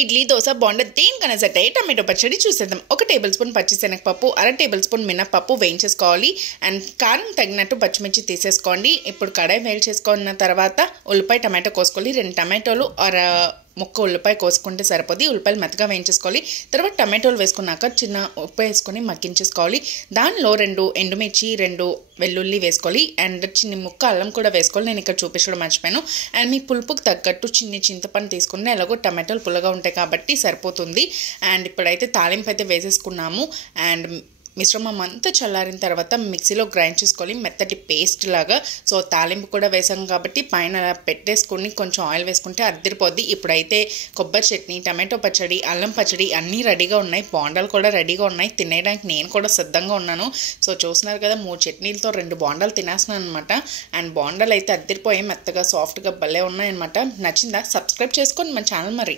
ఇడ్లీ దోశ బోండా దేనికైనా సెట్ అయ్యి టమాటో పచ్చడి చూసేద్దాం. 1 టేబుల్ స్పూన్ పచ్చిశనగపప్పు, 1/2 టేబుల్ స్పూన్ మినపప్పు వేయించేసుకోవాలి. అండ్ కారం తగినట్టు పచ్చిమిర్చి తీసేసుకోండి. ఇప్పుడు కడాయి వేడి చేసుకున్న తర్వాత ఉల్లిపాయ టమాటో కోసుకోవాలి. 2 టమాటోలు ముక్క ఉల్లిపాయ కోసుకుంటే సరిపోద్ది. ఉల్లిపాయలు మెత్తగా వేయించేసుకోవాలి. తర్వాత టమాటోలు వేసుకున్నాక చిన్న ఉప్పు వేసుకొని మగ్గించేసుకోవాలి. దానిలో 2 ఎండుమిర్చి, 2 వెల్లుల్లి వేసుకోవాలి. అండ్ చిన్న ముక్క అల్లం కూడా వేసుకోవాలి. నేను ఇక్కడ చూపించడం మర్చిపోయాను. అండ్ మీ పులుపుకి తగ్గట్టు చింతపండు తీసుకుని ఎలాగో టమాటోలు పుల్లగా ఉంటాయి కాబట్టి సరిపోతుంది. అండ్ ఇప్పుడైతే తాలింపు అయితే వేసేసుకున్నాము. అండ్ మిశ్రమం అంతా చల్లారిన తర్వాత మిక్సీలో గ్రైండ్ చేసుకోవాలి మెత్తటి పేస్ట్ లాగా. సో తాలింపు కూడా వేసాం కాబట్టి పైన పెట్టేసుకొని కొంచెం ఆయిల్ వేసుకుంటే అద్దరిపోద్ది. ఇప్పుడైతే కొబ్బరి చట్నీ, టమాటో పచ్చడి, అల్లం పచ్చడి అన్నీ రెడీగా ఉన్నాయి. బోండాలు కూడా రెడీగా ఉన్నాయి. తినేయడానికి నేను కూడా సిద్ధంగా ఉన్నాను. సో చూస్తున్నారు కదా, 3 చట్నీలతో 2 బోండాలు తినేస్తున్నాను అనమాట. అండ్ బోండాలు అయితే అద్దరిపోయి మెత్తగా సాఫ్ట్గా భలే ఉన్నాయన్నమాట. నచ్చిందా? సబ్స్క్రైబ్ చేసుకొని మన ఛానల్ మరి.